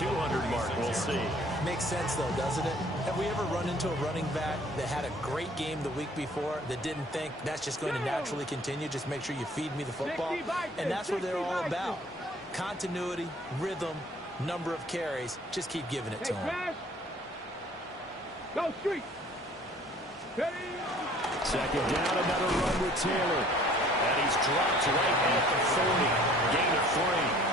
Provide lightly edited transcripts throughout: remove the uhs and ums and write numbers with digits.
200 mark. We'll see. Makes sense, though, doesn't it? Have we ever run into a running back that had a great game the week before that didn't think that's just going to naturally continue? Just make sure you feed me the football. And that's what they're all about. Continuity, rhythm, number of carries. Just keep giving it to them. Go street. Second down, another run with Taylor. And he's dropped right at the 40. Gain of 3.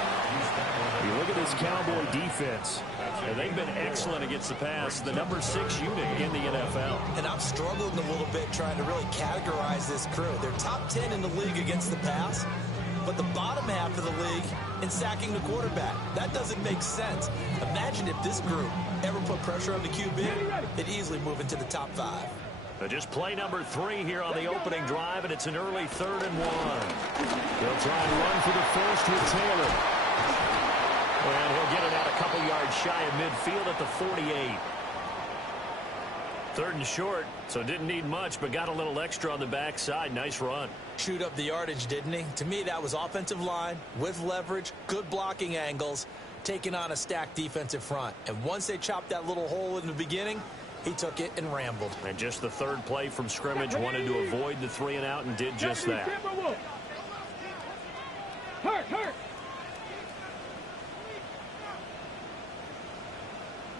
You look at this Cowboy defense, and they've been excellent against the pass, the number 6 unit in the NFL. And I'm struggling a little bit trying to really categorize this crew. They're top 10 in the league against the pass, but the bottom half of the league in sacking the quarterback. That doesn't make sense. Imagine if this group ever put pressure on the QB, they'd easily move into the top 5. Just play number 3 here on the opening drive, and it's an early 3rd and 1. They'll try and run for the first with Taylor. And he'll get it out a couple yards shy of midfield at the 48. 3rd and short, so didn't need much, but got a little extra on the backside. Nice run. Chewed up the yardage, didn't he? To me, that was offensive line with leverage, good blocking angles, taking on a stacked defensive front. And once they chopped that little hole in the beginning, he took it and rambled. And just the 3rd play from scrimmage, wanted to avoid the 3 and out and did just that. Hurt.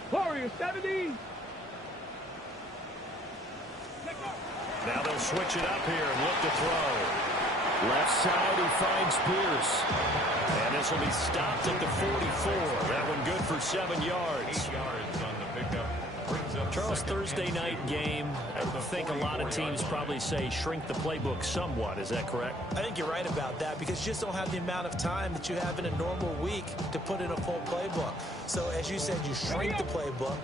Warrior 70. Now they'll switch it up here and look to throw. Left side, he finds Pierce. And this will be stopped at the 44. That one good for 7 yards. 8 yards on the pickup. Charles, Thursday night game, I think a lot of teams probably say shrink the playbook somewhat. Is that correct? I think you're right about that because you just don't have the amount of time that you have in a normal week to put in a full playbook. So, as you said, you shrink the playbook,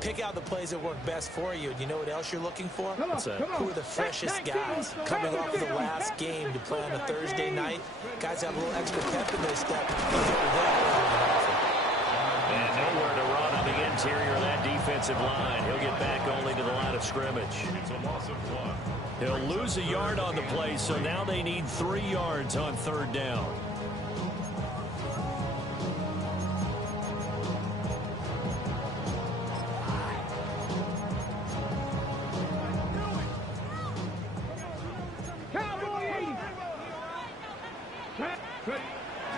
pick out the plays that work best for you. You know what else you're looking for? Who are the freshest guys coming off of the last game to play on a Thursday night? Guys have a little extra pep in their step. And nowhere to run on the interior of that defensive line. He'll get back only to the line of scrimmage. It's a loss of 1. He'll lose a yard on the play, so now they need 3 yards on 3rd down.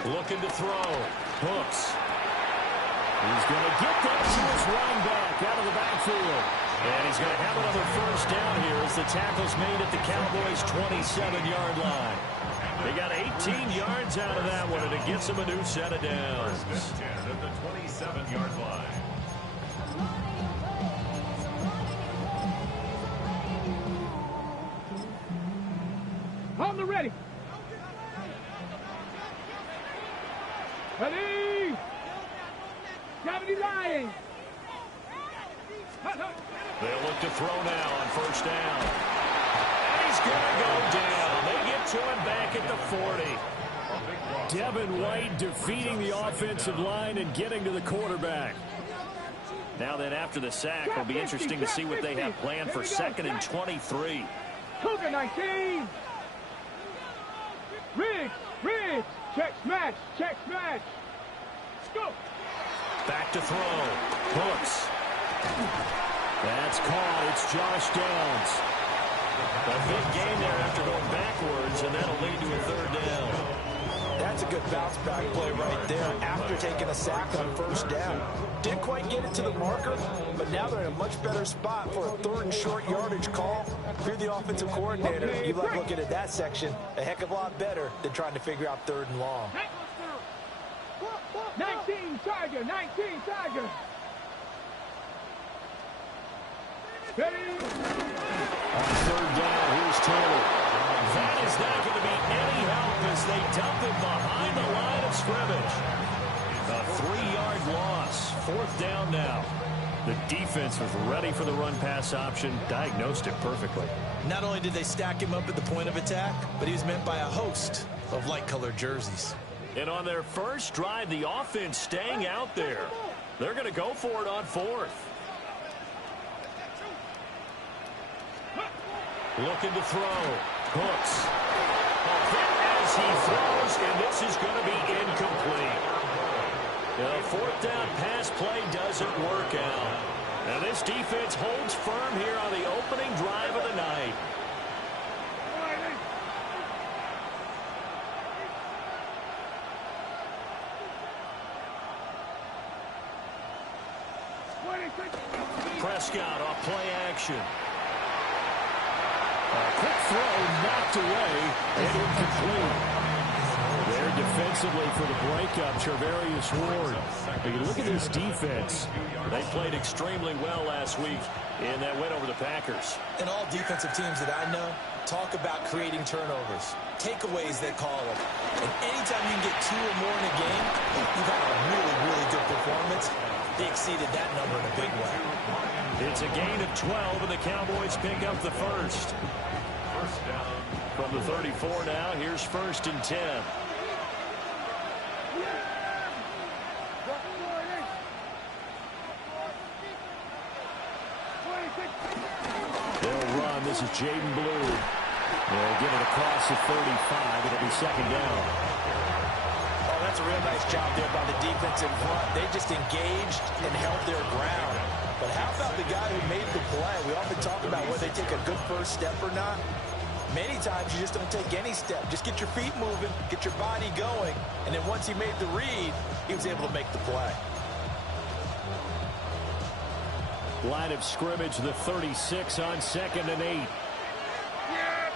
Looking to throw. Hooks. He's going to get that to his running back out of the backfield. And he's going to have another 1st down here as the tackle's made at the Cowboys' 27-yard line. They got 18 yards out of that one, and it gets them a new set of downs. 10 at the 27-yard line. On the ready. Ready. 70 Lions. They'll look to throw now on 1st down. And he's going to go down. They get to him back at the 40. Devin White defeating the offensive line and getting to the quarterback. Now then, after the sack, it'll be interesting to see what they have planned for 2nd and 23. Cougar 19. Riggs. Check smash. Go. Back to throw. Hooks. That's caught. It's Josh Downs. A big gain there after going backwards, and that'll lead to a 3rd down. That's a good bounce back play right there after taking a sack on 1st down. Didn't quite get it to the marker, but now they're in a much better spot for a 3rd and short yardage call. If you're the offensive coordinator, you like looking at that section a heck of a lot better than trying to figure out 3rd and long. 19 Tiger. Ready. On 3rd down, here's Taylor. That is not going to be any help as they dump him behind the line of scrimmage. A 3-yard loss. 4th down now. The defense was ready for the run-pass option, diagnosed it perfectly. Not only did they stack him up at the point of attack, but he was met by a host of light-colored jerseys. And on their first drive, the offense staying out there. They're going to go for it on 4th. Looking to throw. Hooks. As he throws, and this is going to be incomplete. The fourth down pass play doesn't work out. And this defense holds firm here on the opening drive of the night. Prescott off play action. A quick throw knocked away and incomplete. There defensively for the breakup, Charvarius Ward. But you look at this defense. They played extremely well last week in that win over the Packers. And all defensive teams that I know talk about creating turnovers. Takeaways, they call them. And anytime you can get 2 or more in a game, you've had a really, really good performance. They exceeded that number in a big way. It's a gain of 12, and the Cowboys pick up the first. First down. From the 34 now, here's 1st and 10. They'll run. This is Jaden Blue. They'll get it across the 35. It'll be 2nd down. Oh, that's a real nice job there by the defense in front. They just engaged and held their ground. But how about the guy who made the play? We often talk about whether they take a good first step or not. Many times you just don't take any step. Just get your feet moving, get your body going, and then once he made the read, he was able to make the play. Line of scrimmage, the 36 on 2nd and 8. Yeah,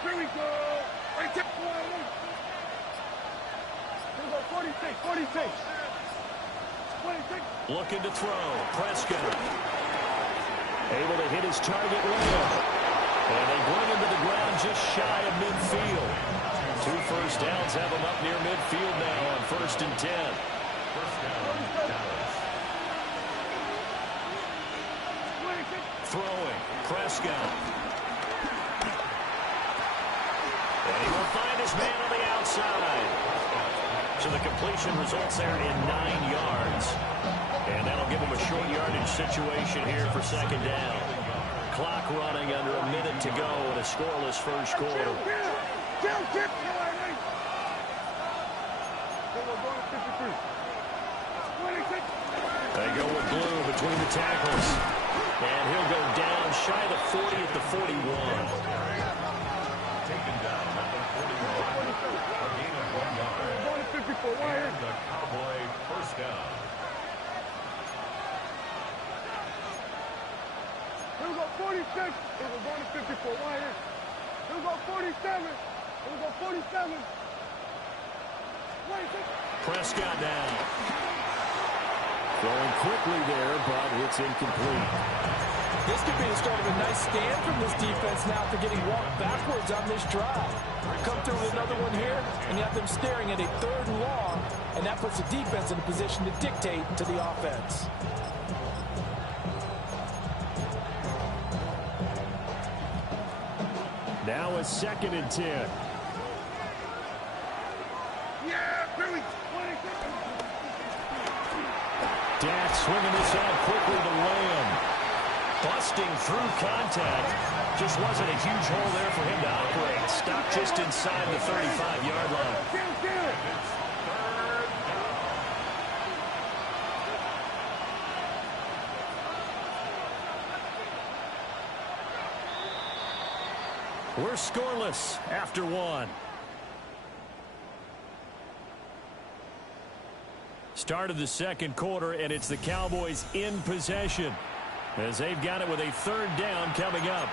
here we go. Right there. Here we go, 46, 46. 26. Looking to throw. Prescott. Able to hit his target well. And they bring him to the ground just shy of midfield. 2 first downs have him up near midfield now on 1st and 10. First down, Dallas. Throwing. Prescott. And he will find his man on the outside. So the completion results there in 9 yards. And that'll give him a short yardage situation here for 2nd down. Clock running under a minute to go in a scoreless first quarter. They go with Blue between the tackles. And he'll go down shy of the 40 at the 41. Taken down at the 41. A gain of 1 yard. And the Cowboy first down. Here we go, 46. Here we go, going to 54. Right here. Here we go, 47. Here we go, 47. 26. Prescott down. Throwing quickly there, but it's incomplete. This could be the start of a nice stand from this defense now for getting walked backwards on this drive. Come through with another one here, and you have them staring at a 3rd and long, and that puts the defense in a position to dictate to the offense. Now a 2nd and 10. Yeah, Billy. 26. Dak swinging this out quickly to Lamb. Busting through contact. Just wasn't a huge hole there for him to operate. Stopped just inside the 35-yard line. We're scoreless after 1. Start of the 2nd quarter, and it's the Cowboys in possession as they've got it with a 3rd down coming up.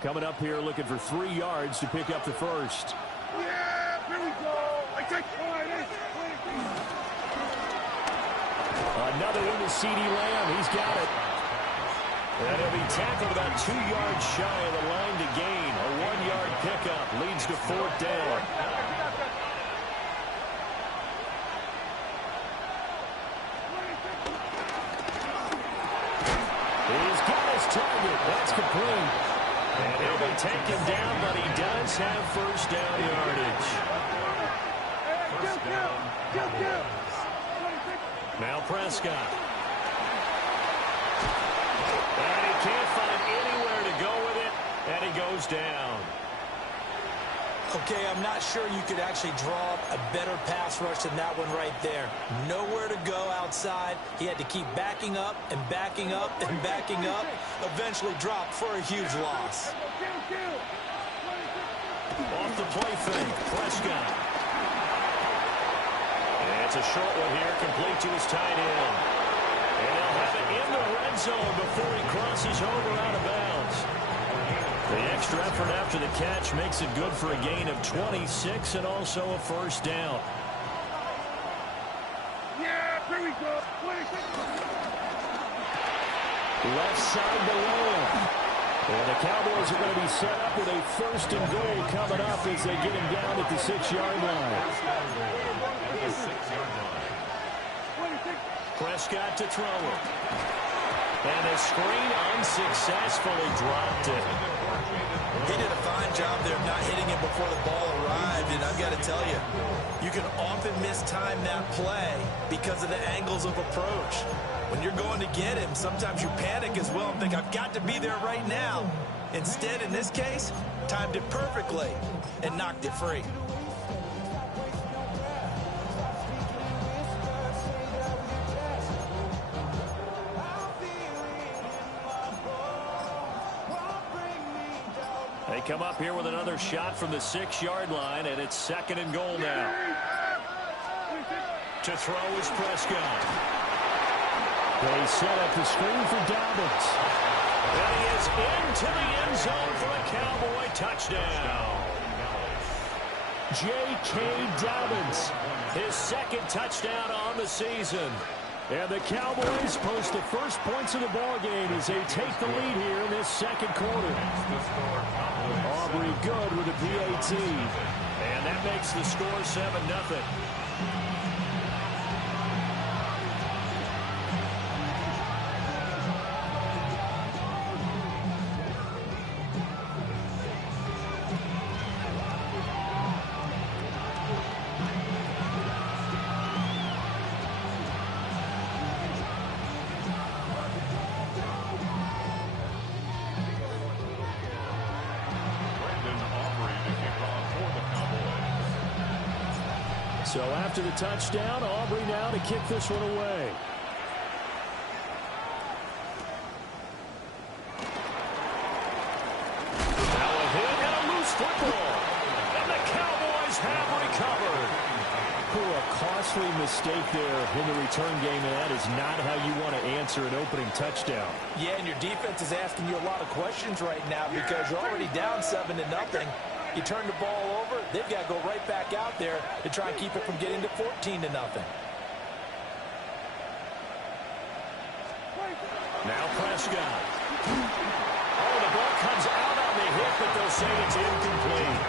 Coming up here looking for 3 yards to pick up the first. Yeah, here we go. I take Another one to CeeDee Lamb. He's got it. And he'll be tackled about 2 yards shy of the line to gain. A 1-yard pickup leads to 4th down. He's got his target. That's complete. And he'll be taken down, but he does have 1st down yardage. Now Prescott. goes down. Okay, I'm not sure you could actually draw a better pass rush than that one right there. Nowhere to go outside. He had to keep backing up and backing up and backing up. Eventually dropped for a huge loss. Off the play fake, Prescott. And it's a short one here, complete to his tight end. And they'll have it in the red zone before he crosses over out of bounds. The extra effort after the catch makes it good for a gain of 26 and also a first down. Yeah, here we go. Left side to Lamb. And the Cowboys are going to be set up with a first and goal coming up as they get him down at the 6-yard line. Prescott to throw it. And the screen unsuccessfully dropped it. He did a fine job there of not hitting it before the ball arrived, and I've got to tell you, you can often mistime that play because of the angles of approach. When you're going to get him, sometimes you panic as well and think, I've got to be there right now. Instead, in this case, timed it perfectly and knocked it free. They come up here with another shot from the 6-yard line, and it's second and goal now. To throw is Prescott. They set up the screen for Dobbins. And he is into the end zone for a Cowboy touchdown. J.K. Dobbins, his second touchdown on the season. And the Cowboys post the first points of the ballgame as they take the lead here in this second quarter. Aubrey good with a PAT. And that makes the score 7-0. So after the touchdown, Aubrey now to kick this one away. Now a hit and a loose football. And the Cowboys have recovered. A costly mistake there in the return game, and that is not how you want to answer an opening touchdown. Yeah, and your defense is asking you a lot of questions right now because you're already down 7-0. You turn the ball over, they've got to go right back out there to try and keep it from getting to 14-0. Now Prescott. Oh, the ball comes out on the hit, but they'll say it's incomplete.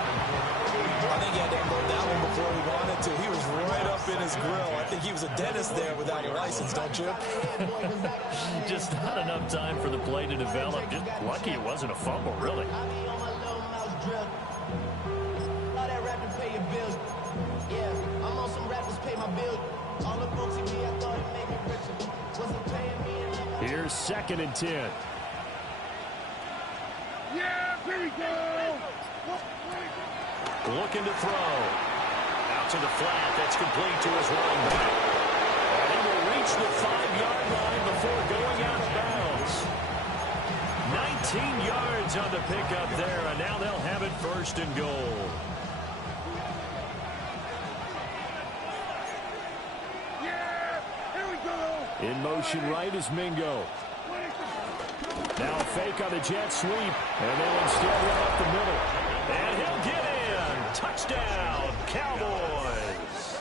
I think he had to unload that one before he wanted to. He was right up in his grill. I think he was a dentist there without a license, don't you? Just not enough time for the play to develop. Just lucky it wasn't a fumble, really. Here's 2nd and 10. Yeah, here we go. Looking to throw. Out to the flat. That's complete to his running back. And he will reach the 5-yard line before going out of bounds. 19 yards on the pickup there, and now they'll have it first and goal. In motion right is Mingo. Now a fake on the jet sweep. And they'll instead run up the middle. And he'll get in. Touchdown, Cowboys.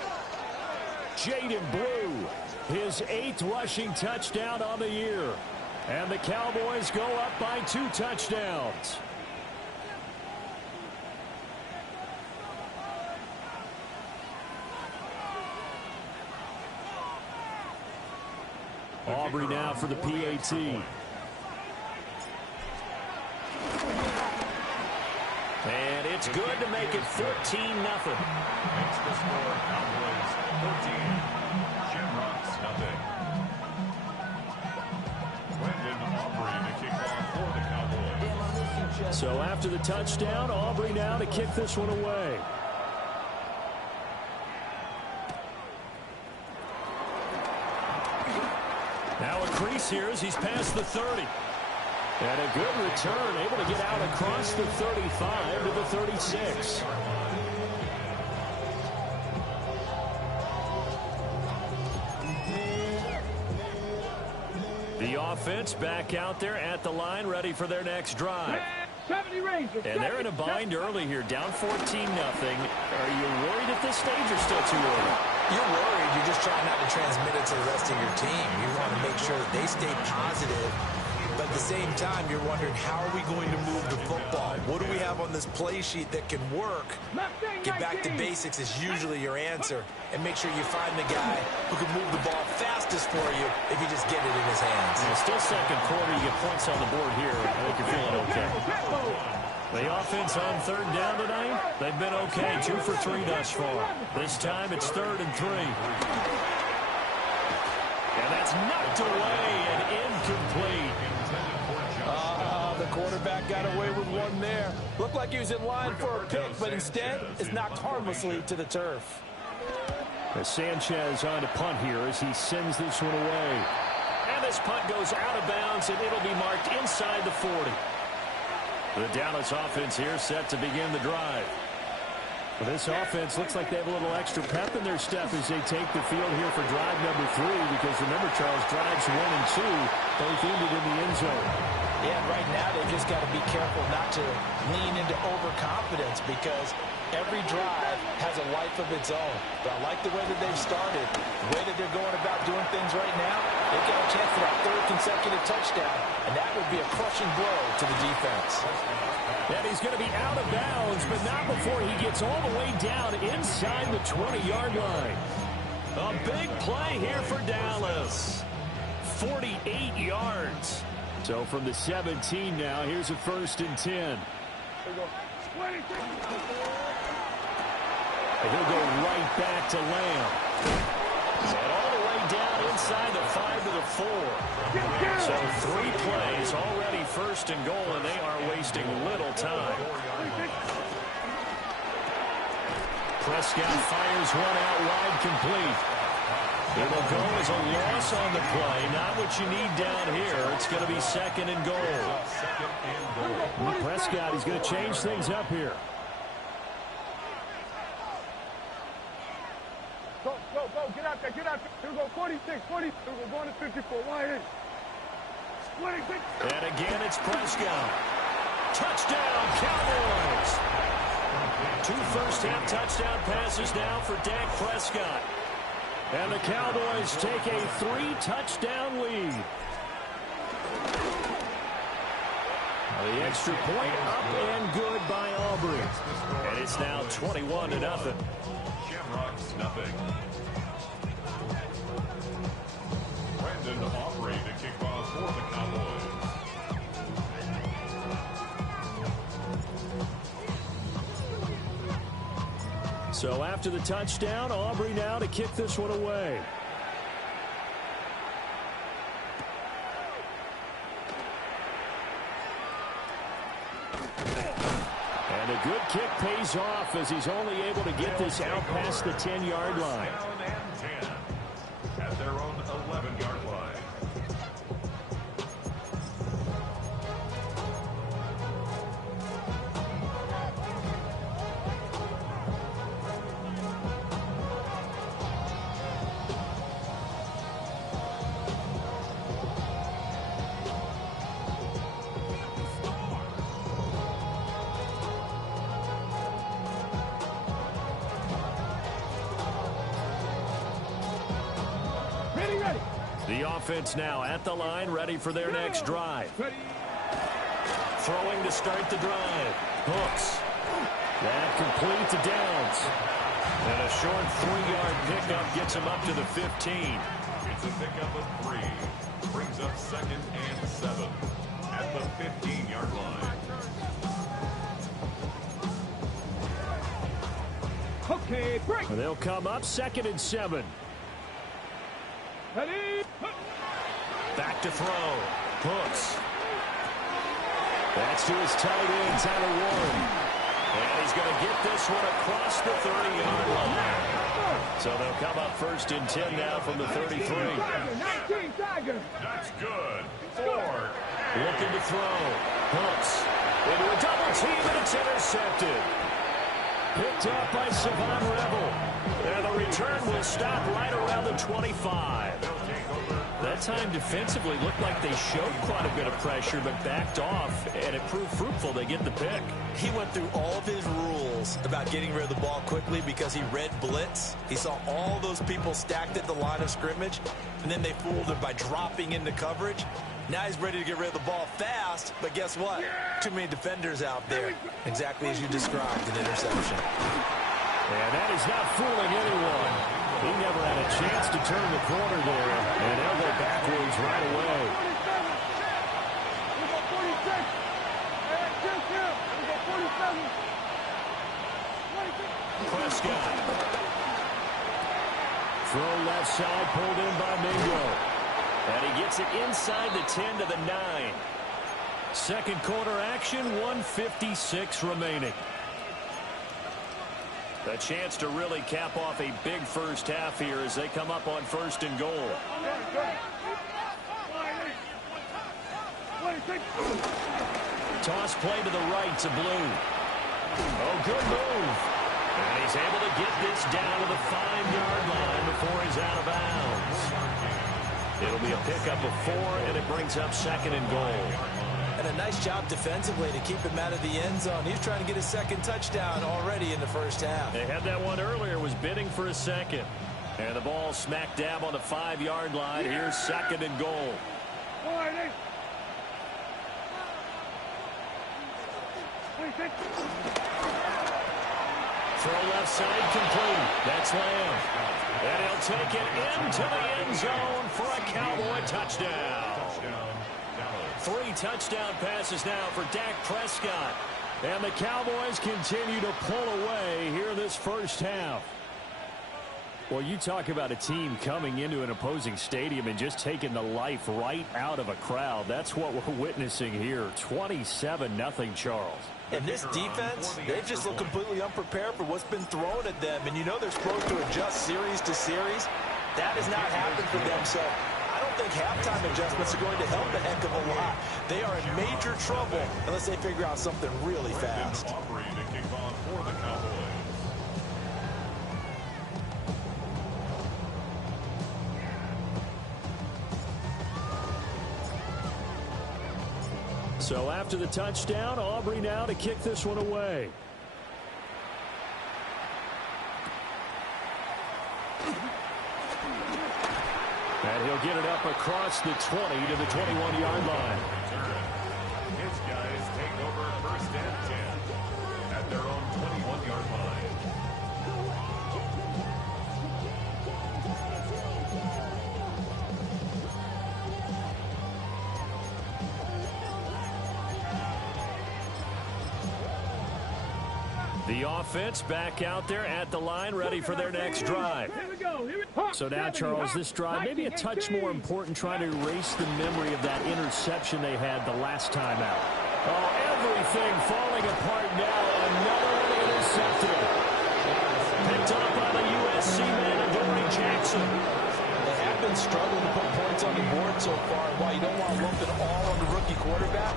Jaden Blue, his 8th rushing touchdown on the year. And the Cowboys go up by 2 touchdowns. Aubrey now for the PAT. And it's good to make it 14-0. Makes the score Cowboys 14, Shamrocks nothing. Brandon Aubrey to kick off for the Cowboys. So after the touchdown, Aubrey now to kick this one away. Now a crease here as he's past the 30. And a good return, able to get out across the 35 to the 36. The offense back out there at the line, ready for their next drive. And they're in a bind early here, down 14-0. Are you worried at this stage or still too early? You're worried. You're just trying not to transmit it to the rest of your team. You want to make sure that they stay positive. But at the same time, you're wondering, how are we going to move the football? What do we have on this play sheet that can work? Get back to basics is usually your answer. And make sure you find the guy who can move the ball fastest for you if you just get it in his hands. Still second quarter, you get points on the board here. I think you're feeling okay. The offense on third down tonight, they've been okay. 2 for 3 thus far. This time it's 3rd and 3. And that's knocked away and incomplete. The quarterback got away with one there. Looked like he was in line for a pick, but instead is knocked harmlessly to the turf. As Sanchez on to punt here as he sends this one away. And this punt goes out of bounds, and it'll be marked inside the 40. The Dallas offense here set to begin the drive. Well, this offense looks like they have a little extra pep in their step as they take the field here for drive number 3, because remember, Charles, drives 1 and 2 both ended in the end zone. Yeah, right now they've just got to be careful not to lean into overconfidence, because every drive has a life of its own. But I like the way that they've started, the way that they're going about doing things right now. They've got a chance for that 3rd consecutive touchdown, and that would be a crushing blow to the defense. And he's going to be out of bounds, but not before he gets all the way down inside the 20-yard line. A big play here for Dallas. 48 yards. So from the 17 now, here's a 1st and 10. And he'll go right back to Lamb. And all the way down inside the 5 to the 4. So 3 plays already 1st and goal, and they are wasting little time. Prescott fires one out wide, complete. It'll go as a loss on the play. Not what you need down here. It's going to be 2nd and goal. Prescott, he's going to change things up here. Go, get out there, get out there. Here we go, 46, 40. Here we go, going to 54, wide in. 26. And again, it's Prescott. Touchdown, Cowboys. 2 first-half touchdown passes now for Dak Prescott. And the Cowboys take a 3-touchdown lead. The extra point up and good by Aubrey. And it's now 21-0. Shamrocks, nothing. Brandon Aubrey to kick off for the Cowboys. So after the touchdown, Aubrey now to kick this one away. And a good kick pays off as he's only able to get this out past the 10-yard line. Down and 10 at their own 11-yard line. The offense now at the line, ready for their next drive. Throwing to start the drive. Hooks. That complete to Downs. And a short 3-yard pickup gets him up to the 15. It's a pickup of 3. Brings up 2nd and 7 at the 15-yard line. Okay, break. They'll come up 2nd and 7. Ready? Back to throw. Hooks. That's to his tight end, Tyler Warren. And he's going to get this one across the 30-yard line. So they'll come up first and 10 now from the 33. That's good. 4. Looking to throw. Hooks into a double team, and it's intercepted. Picked up by Savon Rebel. And the return will stop right around the 25. That time defensively looked like they showed quite a bit of pressure but backed off, and it proved fruitful. They get the pick. He went through all of his rules about getting rid of the ball quickly because he read blitz. He saw all those people stacked at the line of scrimmage, and then they fooled him by dropping into coverage. Now he's ready to get rid of the ball fast, but guess what? Too many defenders out there. Exactly as you described, an interception. And that is not fooling anyone. He never had a chance to turn the corner there, and they'll go backwards right away. Prescott. Throw left side, pulled in by Mingo. And he gets it inside the 10 to the 9. Second quarter action, 1:56 remaining. A chance to really cap off a big first half here as they come up on first and goal. Toss play to the right to Blue. Oh, good move. And he's able to get this down to the 5-yard line before he's out of bounds. It'll be a pickup of 4, and it brings up second and goal. And a nice job defensively to keep him out of the end zone. He's trying to get his second touchdown already in the first half. They had that one earlier, was bidding for a second. And the ball smack dab on the 5-yard line. Here's second and goal. Throw left side complete. That's Lamb. And he'll take it into the end zone for a Cowboy touchdown. 3 touchdown passes now for Dak Prescott. And the Cowboys continue to pull away here in this first half. Well, you talk about a team coming into an opposing stadium and just taking the life right out of a crowd. That's what we're witnessing here. 27-0, Charles. And this defense, they've just looked completely unprepared for what's been thrown at them. And you know they're supposed to adjust series to series. That has not happened for them. So I don't think halftime adjustments are going to help a heck of a lot. They are in major trouble unless they figure out something really fast. So after the touchdown, Aubrey now to kick this one away. And he'll get it up across the 20 to the 21-yard line. His guys take over first and 10 at their own 21-yard line. The offense back out there at the line, ready for their next drive. So now, Charles, this drive maybe a touch more important, trying to erase the memory of that interception they had the last time out. Oh, everything falling apart now. Another one intercepted. Picked up by the USC man, Adoree Jackson. They have been struggling to put points on the board so far. And while you don't want to lump it all on the rookie quarterback,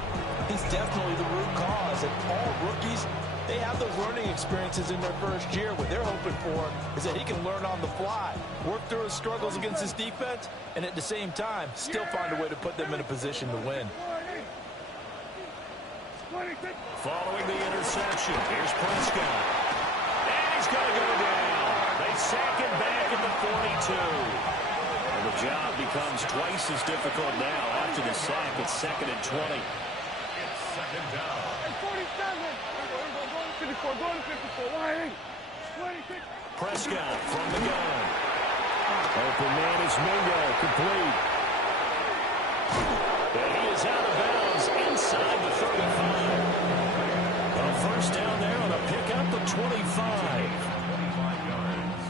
he's definitely the root cause. And all rookies, they have those learning experiences in their first year. What they're hoping for is that he can learn on the fly, work through his struggles against his defense, and at the same time, still find a way to put them in a position to win. Following the interception, here's Prescott. And he's going to go down. They sack him back at the 42. And the job becomes twice as difficult now after the sack. It's second and 20. It's second down. 54, going to 54, wide 26. Prescott from the gun. Open man is Mingo, complete. And he is out of bounds inside the 35. A first down there on a pickup of 25.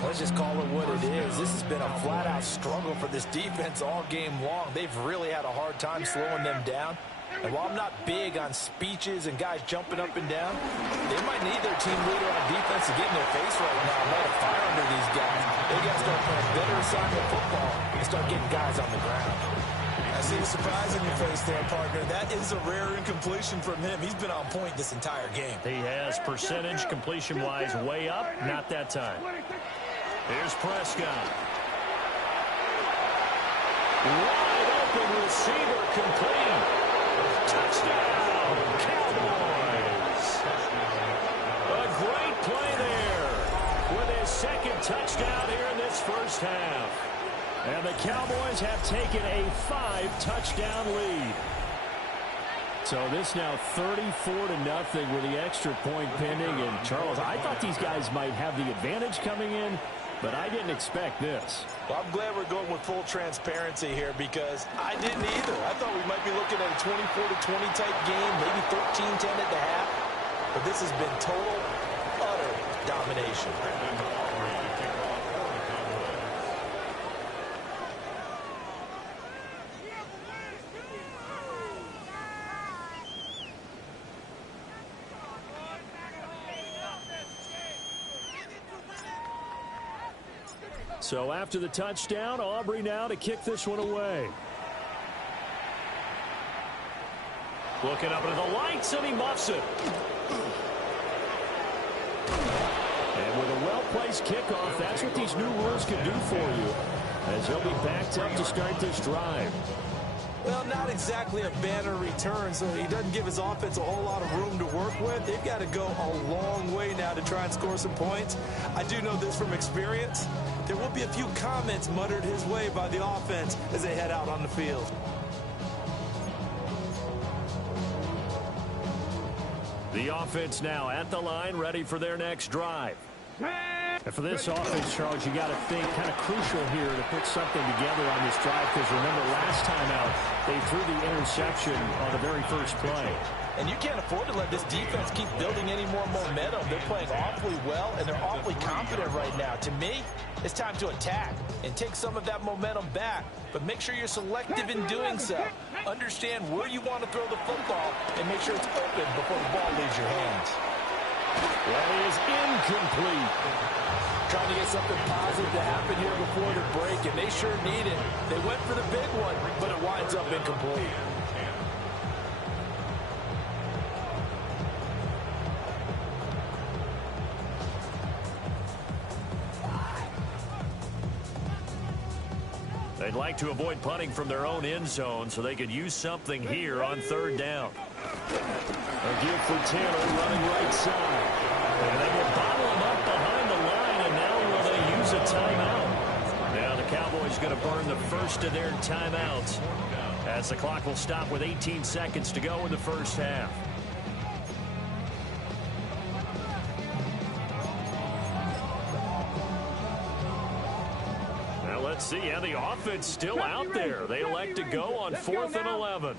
Let's just call it what it is. This has been a flat-out struggle for this defense all game long. They've really had a hard time slowing them down. And while I'm not big on speeches and guys jumping up and down, they might need their team leader on defense to get in their face right now and light a fire under these guys. They got to start playing better assignment football and start getting guys on the ground. I see a surprise in your face there, partner. That is a rare incompletion from him. He's been on point this entire game. He has percentage completion-wise way up. Not that time. Here's Prescott. Wide open receiver complete. Touchdown, Cowboys. A great play there with his second touchdown here in this first half. And the Cowboys have taken a 5-touchdown lead. So this now 34-0 with the extra point pending. And Charles, I thought these guys might have the advantage coming in, but I didn't expect this. Well, I'm glad we're going with full transparency here because I didn't either. I thought we might be looking at a 24-20 type game, maybe 13-10 at the half. But this has been total, utter domination. So after the touchdown, Aubrey now to kick this one away. Looking up into the lights, and he muffs it. And with a well-placed kickoff, that's what these new rules can do for you, as he'll be backed up to start this drive. Well, not exactly a banner return, so he doesn't give his offense a whole lot of room to work with. They've got to go a long way now to try and score some points. I do know this from experience. There will be a few comments muttered his way by the offense as they head out on the field. The offense now at the line, ready for their next drive. And for this offense, Charles, you got to think kind of crucial here to put something together on this drive, because remember last time out, they threw the interception on the very first play. And you can't afford to let this defense keep building any more momentum. They're playing awfully well, and they're awfully confident right now. To me, it's time to attack and take some of that momentum back. But make sure you're selective in doing so. Understand where you want to throw the football and make sure it's open before the ball leaves your hands. That is incomplete. Trying to get something positive to happen here before the break, and they sure need it. They went for the big one, but it winds up incomplete. They'd like to avoid punting from their own end zone so they could use something here on third down. A give for Taylor running right side. And they will bottle him up behind the line, and now will they use a timeout? Now the Cowboys going to burn the first of their timeouts as the clock will stop with 18 seconds to go in the first half. Let's see, yeah, the offense still out there. They elect to go on 4th and 11.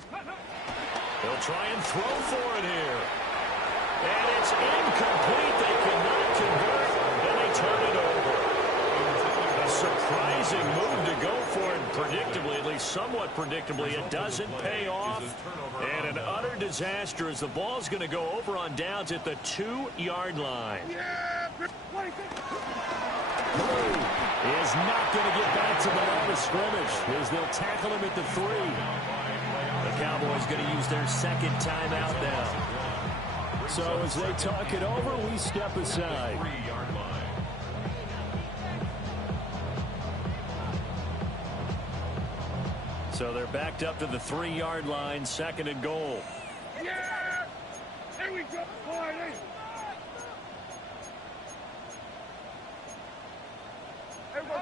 They'll try and throw for it here. And it's incomplete. They cannot convert, and they turn it over. A surprising move to go for it predictably, at least somewhat predictably. It doesn't pay off. And an utter disaster as the ball's going to go over on downs at the 2-yard line. Is not going to get back to the line of scrimmage as they'll tackle him at the 3. The Cowboys going to use their second timeout now. So as they talk it over, we step aside. So they're backed up to the 3-yard line, 2nd and goal. Yeah! There we go.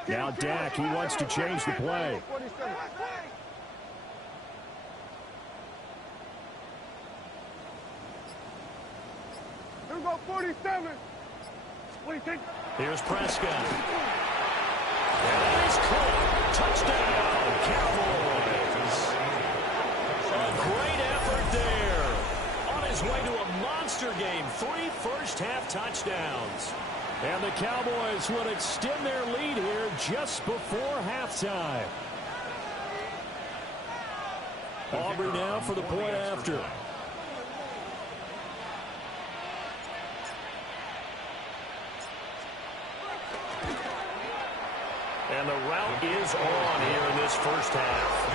Now Dak, he wants to change the play. Here we go, 47. Here's Prescott. And he's caught. Touchdown, Cowboys. A great effort there. On his way to a monster game. 3 first-half touchdowns. And the Cowboys will extend their lead here just before halftime. Aubrey now for the point after. And the route is on here in this first half.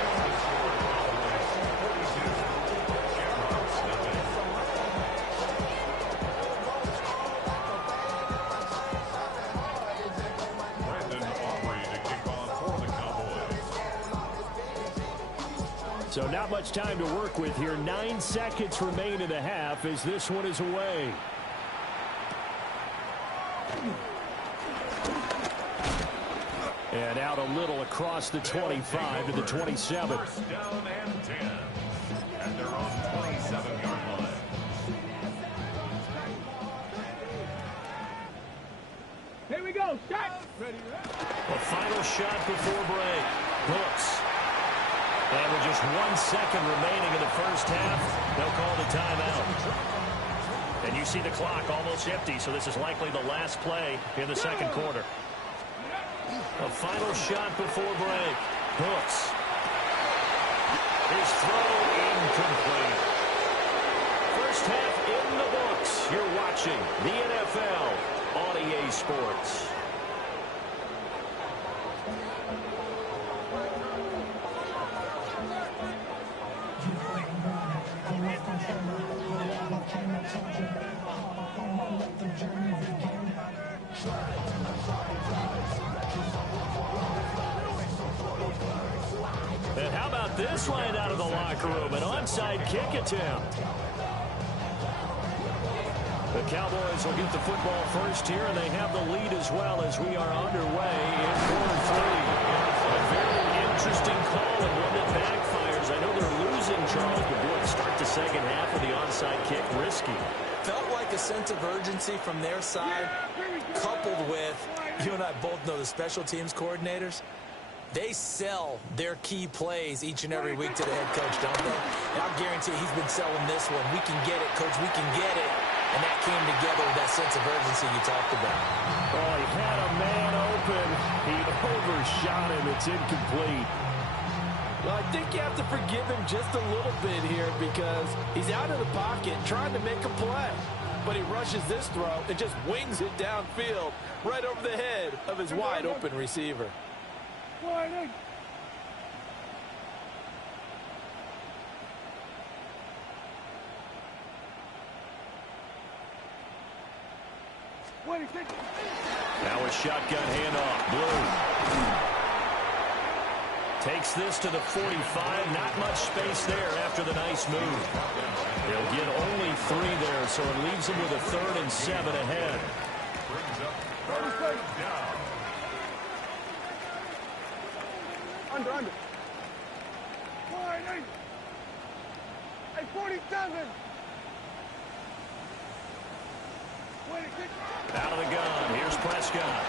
So not much time to work with here. 9 seconds remain in the half as this one is away. And out a little across the 25 to the 27. First down and 10. And they're on 27-yard line. Here we go. Shot. Ready. A final shot before break. Hooks. And with just 1 second remaining in the first half, they'll call the timeout. And you see the clock almost empty, so this is likely the last play in the second quarter. A final shot before break. Hooks. His throw incomplete. First half in the books. You're watching the NFL on EA Sports. And how about this line out of the locker room? An onside kick attempt. The Cowboys will get the football first here, and they have the lead as well as we are underway in quarter 3. A very interesting call and one that backfires. I know they're losing, Charles, but boy, to start the second half with the onside kick, risky. Felt like a sense of urgency from their side, coupled with, you and I both know the special teams coordinators. They sell their key plays each and every week to the head coach, don't they? And I'll guarantee he's been selling this one. We can get it, coach. We can get it. And that came together with that sense of urgency you talked about. Oh, he had a man open. He overshot him. It's incomplete. Well, I think you have to forgive him just a little bit here because he's out of the pocket trying to make a play. But he rushes this throw and just wings it downfield right over the head of his wide-open receiver. Warning. Now a shotgun handoff. Blue takes this to the 45. Not much space there after the nice move. They'll get only 3 there, so it leaves them with a 3rd and 7 ahead. Brings up 3rd down. Under. Warning. Hey, 47. Out of the gun. Here's Prescott.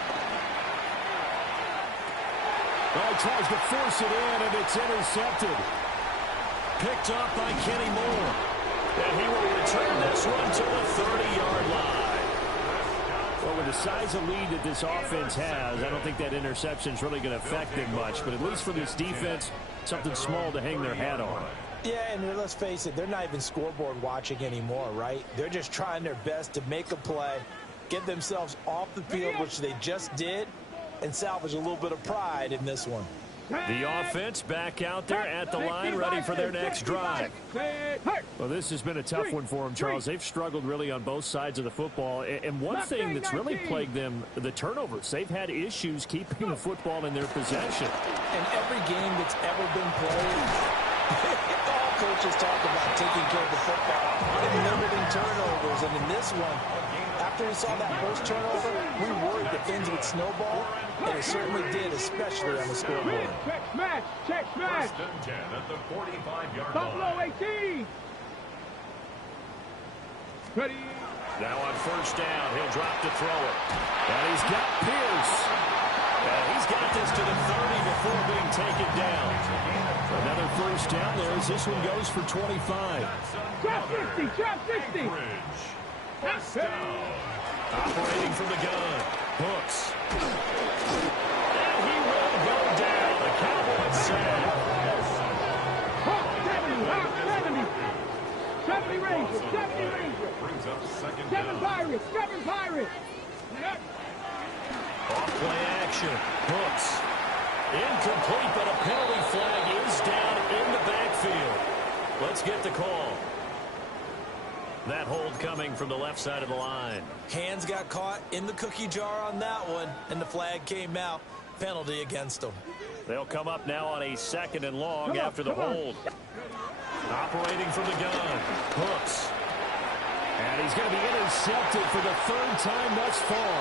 Oh, tries to force it in, and it's intercepted. Picked up by Kenny Moore. And he will return this one to the 30-yard line. Well, with the size of lead that this offense has, I don't think that interception is really going to affect them much. But at least for this defense, something small to hang their hat on. Yeah, and let's face it, they're not even scoreboard watching anymore, right? They're just trying their best to make a play, get themselves off the field, which they just did, and salvage a little bit of pride in this one. The offense back out there at the line, ready for their next drive. Well, this has been a tough one for them, Charles. They've struggled really on both sides of the football. And one thing that's really plagued them, the turnovers. They've had issues keeping the football in their possession. And every game that's ever been played, all coaches talk about taking care of the football and limiting turnovers. And in this one, after we saw that first turnover, we worried that things would snowball, and it certainly did, especially on the scoreboard. Check smash. First and 10 at the 45-yard Buffalo line. 18. Ready. Now on first down, he'll drop to throw it. And he's got Pierce. And he's got this to the 30 before being taken down. Another first down there as this one goes for 25. Drop 50. First down. Operating from the gun. Hooks. And he will go down. The Cowboys sack. 70 Rangers, 70 Rangers. Brings up second 7 down. Pirates, 7 Pirates. Off-play action. Hooks. Incomplete, but a penalty flag is down in the backfield. Let's get the call. That hold coming from the left side of the line. Hands got caught in the cookie jar on that one, and the flag came out. Penalty against them. They'll come up now on a 2nd and long after the hold. Operating from the gun. Hooks. And he's going to be intercepted for the 3rd time thus far.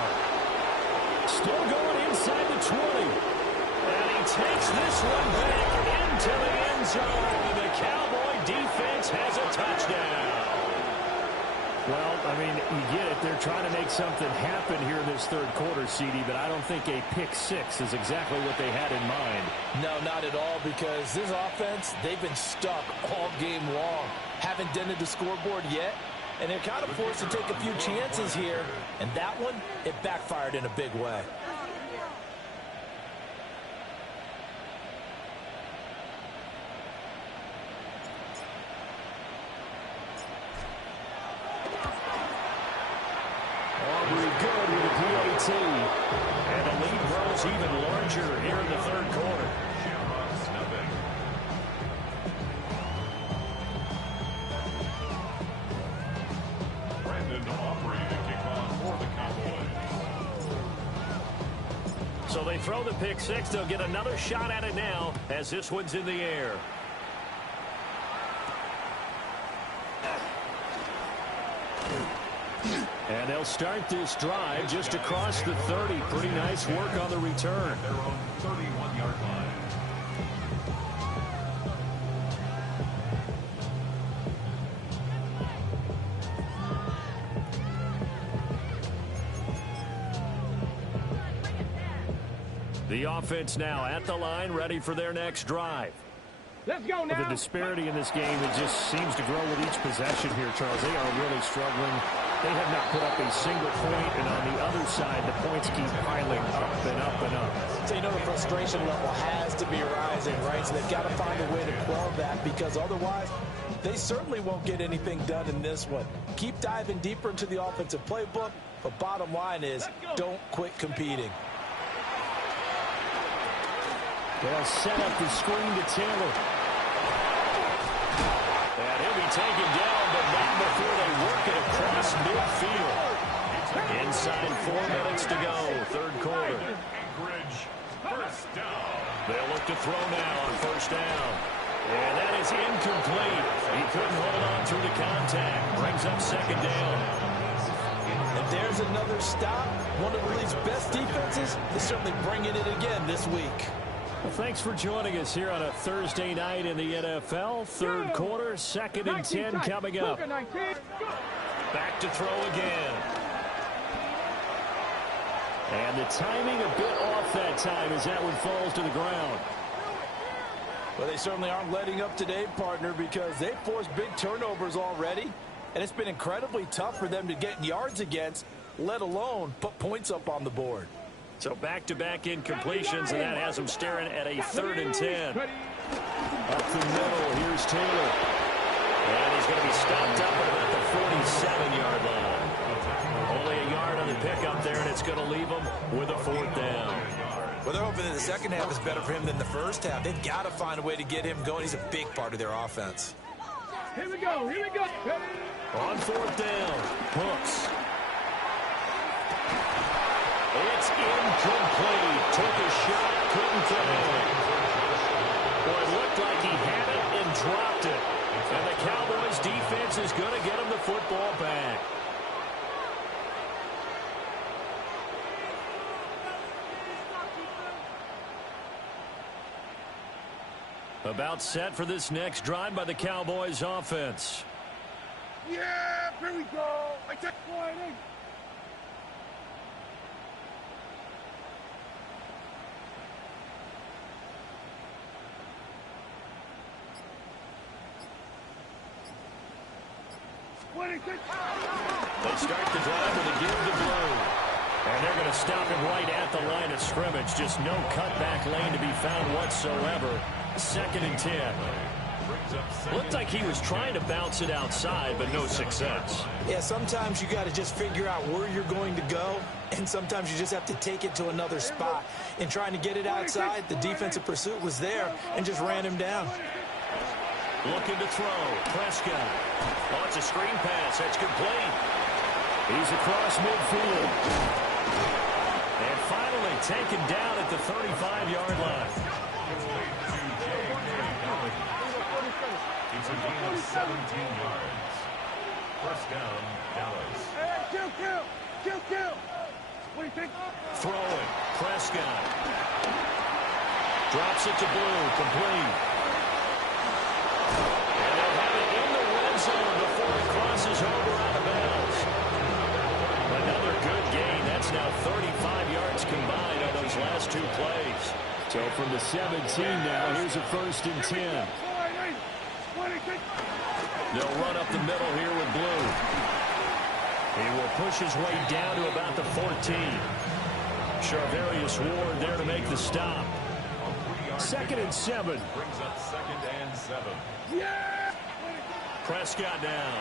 Still going inside the 20. And he takes this one back into the end zone. And the Cowboy defense has a touchdown. Well, I mean, you get it. They're trying to make something happen here in this 3rd quarter, CD, but I don't think a pick 6 is exactly what they had in mind. No, not at all, because this offense, they've been stuck all game long. Haven't dented the scoreboard yet, and they're kind of forced to take a few chances here, and that one, it backfired in a big way. Good with a PAT. And the lead grows even larger here in the 3rd quarter. Shamrocks, nothing. Brandon operating the kickoff for the Cowboys. So they throw the pick 6. They'll get another shot at it now as this one's in the air. And they'll start this drive just across the 30. Pretty nice work on the return. Their own 31-yard line. The offense now at the line, ready for their next drive. Let's go now. The disparity in this game, it just seems to grow with each possession here, Charles. They are really struggling. They have not put up a single point, and on the other side, the points keep piling up and up and up. So you know the frustration level has to be rising, right? So they've got to find a way to quell that, because otherwise they certainly won't get anything done in this one. Keep diving deeper into the offensive playbook, but bottom line is don't quit competing. They'll set up the screen to Taylor. And he'll be taken down, but not before they work it across midfield. Inside 4 minutes to go, 3rd quarter. Anchorage, first down. They'll look to throw now on 1st down. And that is incomplete. He couldn't hold on through the contact. Brings up 2nd down. And there's another stop. One of the league's best defenses is certainly bringing it again this week. Well, thanks for joining us here on a Thursday night in the NFL. 3rd quarter, 2nd and 10 coming up. Back to throw again. And the timing a bit off that time as that one falls to the ground. Well, they certainly aren't letting up today, partner, because they've forced big turnovers already. And it's been incredibly tough for them to get yards against, let alone put points up on the board. So back-to-back incompletions, and that has them staring at a 3rd and 10. Up the middle, here's Taylor. And he's going to be stopped up at about the 47-yard line. Only a yard on the pickup there, and it's going to leave him with a 4th down. Well, they're hoping that the second half is better for him than the first half. They've got to find a way to get him going. He's a big part of their offense. Here we go, here we go. On 4th down, Hooks. It's incomplete. Took a shot, couldn't connect. Boy, it looked like he had it and dropped it. And the Cowboys defense is going to get him the football back. About set for this next drive by the Cowboys offense. Yeah, here we go. I take one. They start the drive with a give to Blue. And they're going to stop him right at the line of scrimmage. Just no cutback lane to be found whatsoever. 2nd and 10. Looked like he was trying to bounce it outside, but no success. Yeah, sometimes you got to just figure out where you're going to go, and sometimes you just have to take it to another spot. In trying to get it outside, the defensive pursuit was there and just ran him down. Looking to throw. Prescott. Oh, it's a screen pass. That's complete. He's across midfield. And finally taken down at the 35-yard line. It's a gain of 17 yards. First down, Dallas. Hey, kill. What do you think? Throwing. Prescott. Drops it to Blue. Complete. And they'll have it in the red zone before it crosses over out of bounds. Another good gain. That's now 35 yards combined on those last two plays. So from the 17 now, here's a 1st and 10. They'll run up the middle here with Blue. He will push his way down to about the 14. Charvarius Ward there to make the stop. 2nd and 7. Brings up 2nd and 7. Yeah! Prescott now.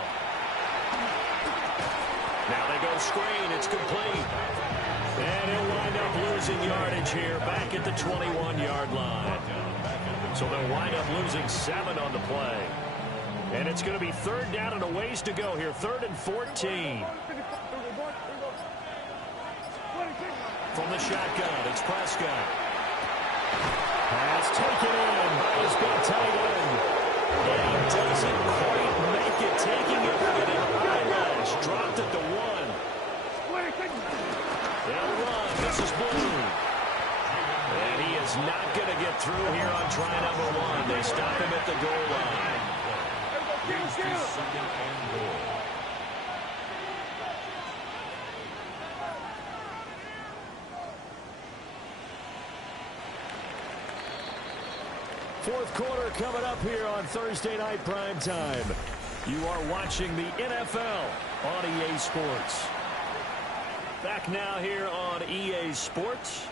Now they go screen. It's complete. And he'll wind up losing yardage here back at the 21-yard line. So they'll wind up losing 7 on the play. And it's going to be 3rd down and a ways to go here. 3rd and 14. From the shotgun, it's Prescott. Pass taken in by his big tight end. And he doesn't quite make it, taking it with an eyelash. Dropped at the 1. They'll run. This is Blue. And he is not going to get through here on try number 1. They stop him at the goal line. Here's the 2nd and goal. Fourth quarter coming up here on Thursday Night Prime Time. You are watching the NFL on EA Sports. Back now here on EA Sports.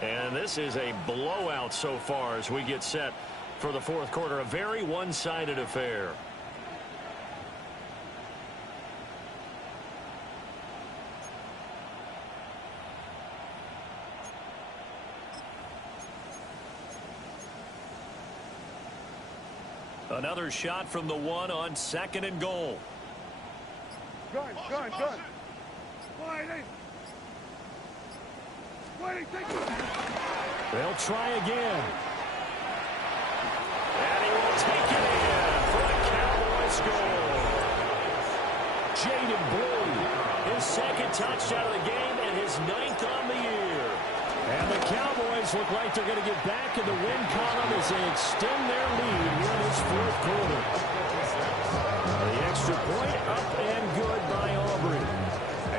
And this is a blowout so far as we get set for the fourth quarter. A very one-sided affair. Another shot from the 1 on 2nd and goal. Gun. They'll try again. And he will take it in for a Cowboys goal. Jaden Blue, his 2nd touchdown of the game and his 9th on the year. And the Cowboys look like they're going to get back in the win column as they extend their lead here in this fourth quarter. The extra point up and good by Aubrey.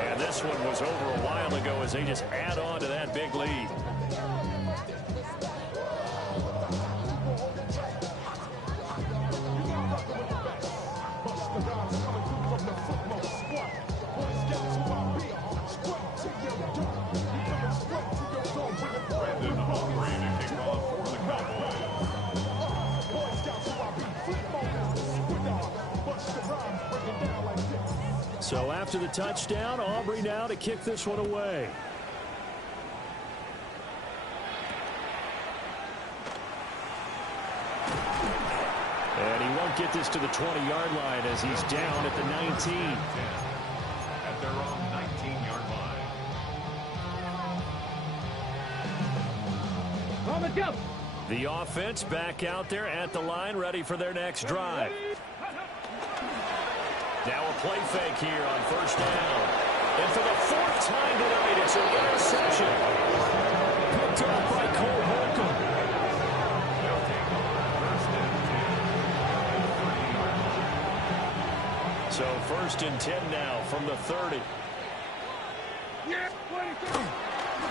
And this one was over a while ago as they just add on to that big lead. So after the touchdown, Aubrey now to kick this one away. And he won't get this to the 20-yard line as he's down at the 19. At their own 19-yard line. The offense back out there at the line, ready for their next drive. Now a play fake here on 1st down. And for the 4th time tonight, it's an interception. Picked up by Cole Holcomb. So 1st and 10 now from the 30.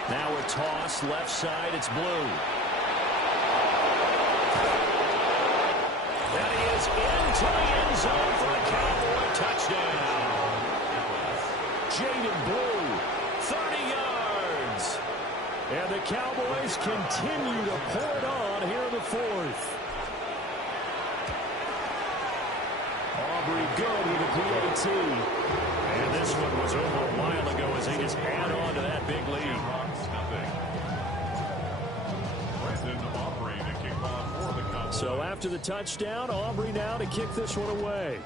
Now a toss left side. It's Blue. And he is into the end zone for a Cowboy touchdown. Jaden Blue, 30 yards. And the Cowboys continue to pour it on here in the 4th. Aubrey good with a PAT. And this one was over a while ago as they just add on to that big lead. So after the touchdown, Aubrey now to kick this one away.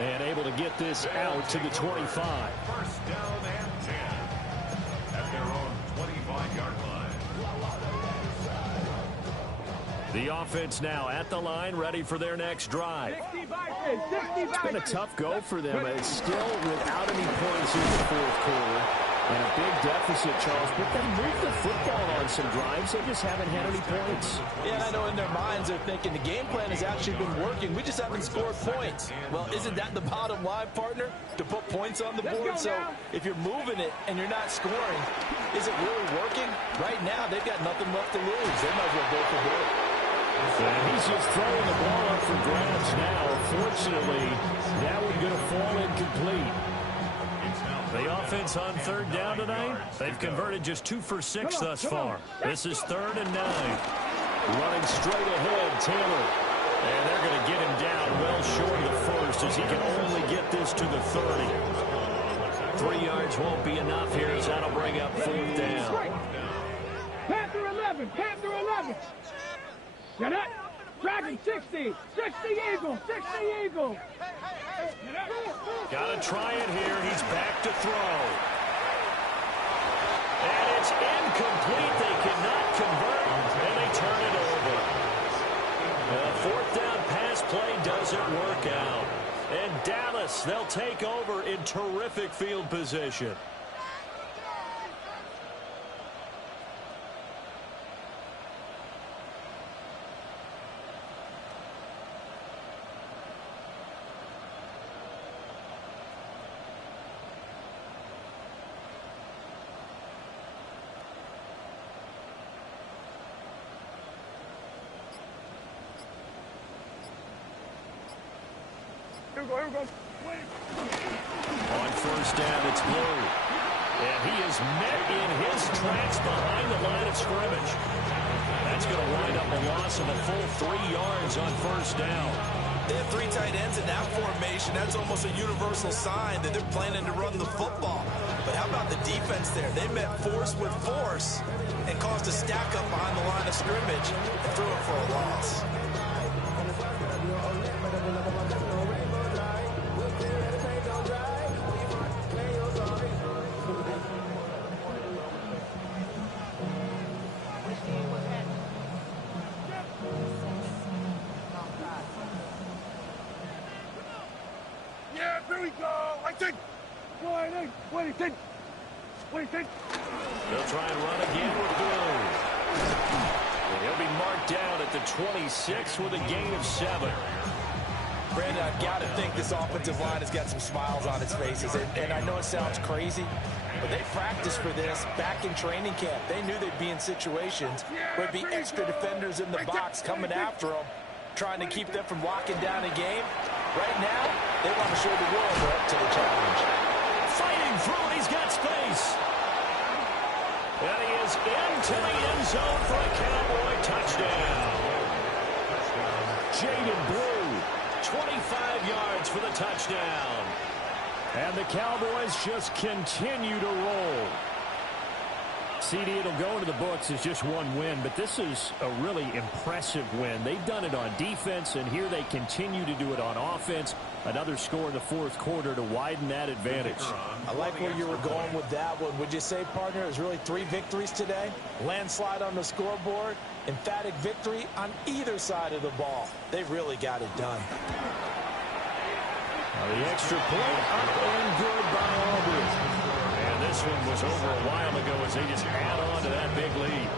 And able to get this out to the 25. First down and 10 at their own 25-yard line. The offense now at the line, ready for their next drive. It's been a tough go for them. It's still without any points in the fourth quarter. And a big deficit, Charles. But they moved the football on some drives. They just haven't had any points. Yeah, and I know in their minds they're thinking the game plan has actually been working. We just haven't scored points. Well, isn't that the bottom line, partner? To put points on the board? So if you're moving it and you're not scoring, is it really working? Right now, they've got nothing left to lose. They might as well go for gold. And he's just throwing the ball up for grabs now. Fortunately, that one's going to fall incomplete. The offense on third down tonight, they've converted just 2 for 6 thus far. This is 3rd and 9. Running straight ahead, Taylor. And they're going to get him down well short of the first as he can only get this to the 30. 3 yards won't be enough here as that'll bring up 4th down. Panther 11, Panther 11. Get up. Dragon 60, 60 Eagle, 60 Eagle. Got to try it here. He's back to throw. And it's incomplete. They cannot convert, and they turn it over. The 4th down pass play doesn't work out. And Dallas, they'll take over in terrific field position. Here we go. On first down, it's Blue. And he is met in his tracks behind the line of scrimmage. That's going to wind up a loss of a full 3 yards on first down. They have 3 tight ends in that formation. That's almost a universal sign that they're planning to run the football. But how about the defense there? They met force with force and caused a stack up behind the line of scrimmage and threw it for a loss. Yeah, here we go. I think. What do you think? They'll try and run again with Blue. And he'll be marked down at the 26 with a gain of 7. Brandon, I've got to think this offensive line has got some smiles on its faces. And I know it sounds crazy, but they practiced for this back in training camp. They knew they'd be in situations where there'd be extra defenders in the box coming after them, trying to keep them from locking down a game. Right now, they want to show the world they're up to the challenge. Fighting through it, he's got space. And he is into the end zone for a Cowboy touchdown. Jaden Blue, 25 yards for the touchdown. And the Cowboys just continue to roll. CD, it'll go into the books as just one win, but this is a really impressive win. They've done it on defense, and here they continue to do it on offense. Another score in the fourth quarter to widen that advantage. I like where you were going with that one. Would you say, partner, it was really 3 victories today? Landslide on the scoreboard, emphatic victory on either side of the ball. They really got it done. Now the extra point up and good by Aubrey. And this one was over a while ago as they just add on to that big lead.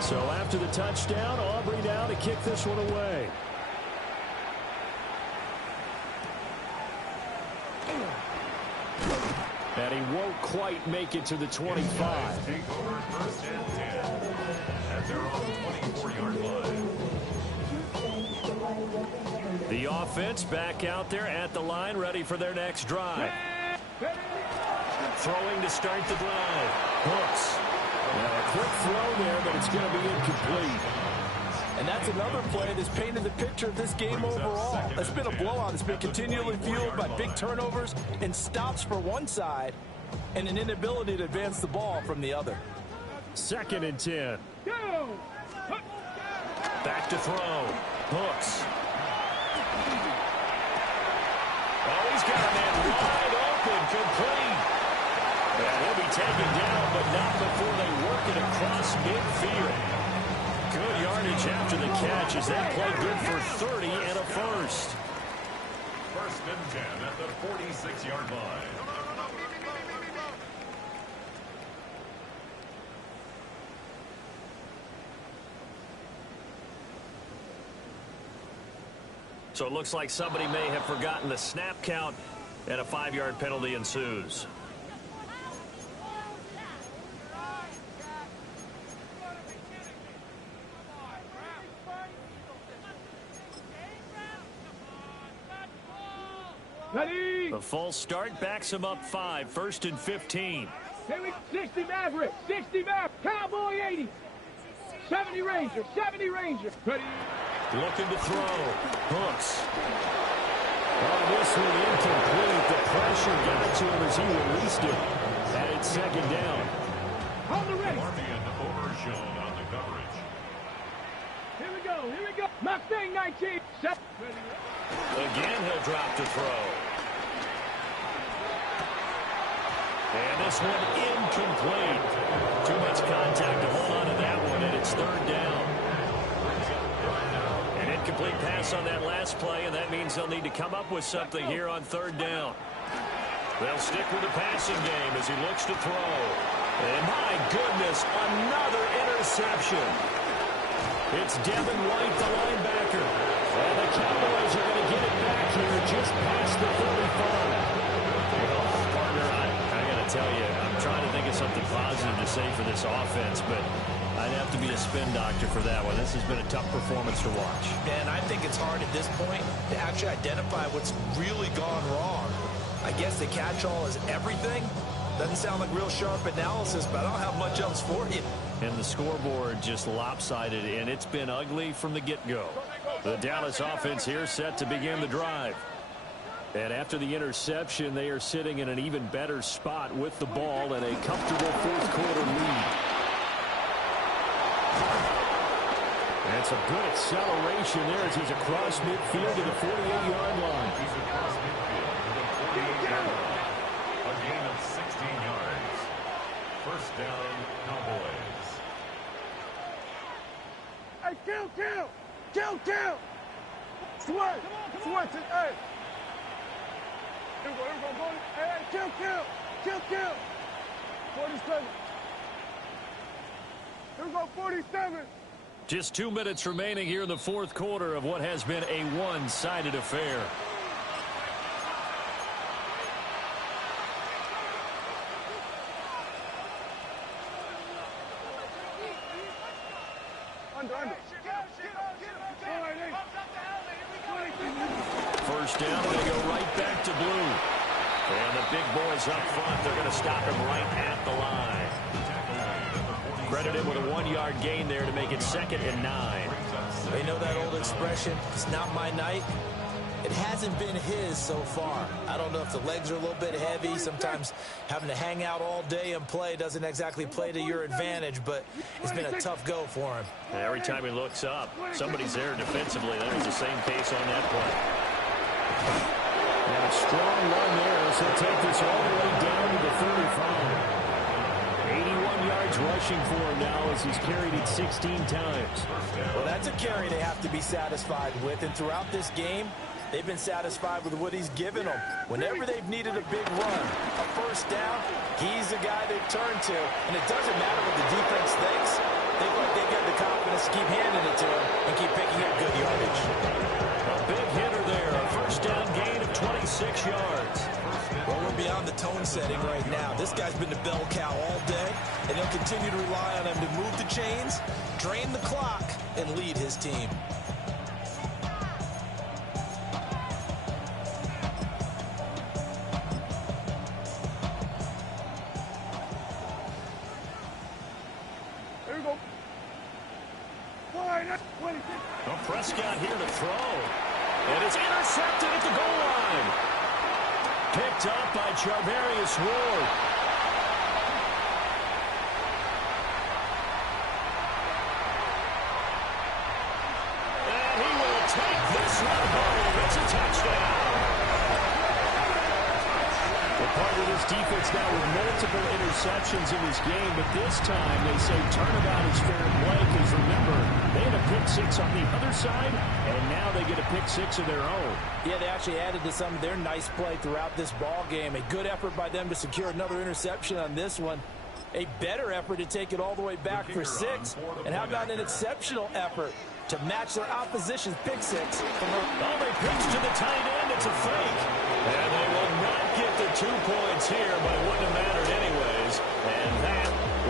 So after the touchdown, Aubrey now to kick this one away. And he won't quite make it to the 25. Take over first and 10 at their own 24-yard line. The offense back out there at the line, ready for their next drive. Throwing to start the drive. Hooks. A quick throw there, but it's going to be incomplete. And that's another play that's painted the picture of this game overall. It's been a blowout. It's been continually fueled by big turnovers and stops for one side and an inability to advance the ball from the other. 2nd and 10. Back to throw. Hooks. Oh, he's got a man wide open, complete. And he'll be taken down, but not before they work it across midfield. Good yardage after the catch. Is that play good for 30 and a first? 1st and 10 at the 46-yard line. So it looks like somebody may have forgotten the snap count, and a 5-yard penalty ensues. Ready? The false start backs him up 5, 1st and 15. 60 Maverick, 60 Maverick, Cowboy 80, 70 Ranger, 70 Ranger. Ready? Looking to throw. Hooks. Oh, this one incomplete. The pressure got to him as he released it. And it's 2nd down. On the ready. Marmion overshown on the coverage. Here we go, here we go. Mustang 19. Again, he'll drop to throw. And this one incomplete. Too much contact to hold on to that one, and it's 3rd down. An incomplete pass on that last play, and that means they'll need to come up with something here on 3rd down. They'll stick with the passing game as he looks to throw. And my goodness, another interception. It's Devin White, the linebacker. And the Cowboys are going to get it back here just past the 35. Well, partner, I got to tell you, I'm trying to think of something positive to say for this offense, but I'd have to be a spin doctor for that one. This has been a tough performance to watch. Man, I think it's hard at this point to actually identify what's really gone wrong. I guess the catch-all is everything. Doesn't sound like real sharp analysis, but I don't have much else for you. And the scoreboard just lopsided, and it's been ugly from the get-go. The Dallas offense here set to begin the drive. And after the interception, they are sitting in an even better spot with the ball and a comfortable 4th quarter lead. That's a good acceleration there as he's across midfield to the 48-yard line. He's across midfield to the 48-yard line. A gain of 16 yards. 1st down, Cowboys. Hey, kill! Sweat! Hey! Here we go, boy. Hey, kill! 47. Here we go, 47. Just 2 minutes remaining here in the 4th quarter of what has been a one-sided affair. Under. 1st down, they go right back to blue. And the big boys up front, they're going to stop him right at the line. Credited with a 1-yard gain there to make it 2nd and 9. You know that old expression, it's not my night? It hasn't been his so far. I don't know if the legs are a little bit heavy. Sometimes having to hang out all day and play doesn't exactly play to your advantage, but it's been a tough go for him. And every time he looks up, somebody's there defensively. That was the same case on that play. And a strong run there as he'll take this all the way down to the 35. 81 yards rushing for him now as he's carried it 16 times. Well, that's a carry they have to be satisfied with, and throughout this game, they've been satisfied with what he's given them. Whenever they've needed a big run, a 1st down, he's the guy they've turned to. And it doesn't matter what the defense thinks. They look like they've got the confidence to keep handing it to him and keep picking up good yardage. A big hitter there, a 1st down gain of 26 yards. Well, we're beyond the tone setting right now. This guy's been the bell cow all day, and he'll continue to rely on him to move the chains, drain the clock, and lead his team. Prescott here to throw. And it's intercepted at the goal line. Picked up by Charvarius Ward. And he will take this one home. It's a touchdown. They're part of this defense now with multiple interceptions in this game, but this time they say turnabout is fair play because, remember, they had a pick six on the other side, and now they get a pick six of their own. Yeah, they actually added to some of their nice play throughout this ball game. A good effort by them to secure another interception on this one. A better effort to take it all the way back for six. And how about an exceptional effort to match their opposition's pick six? Oh, they pitch to the tight end. It's a fake. And they will not get the 2 points here by what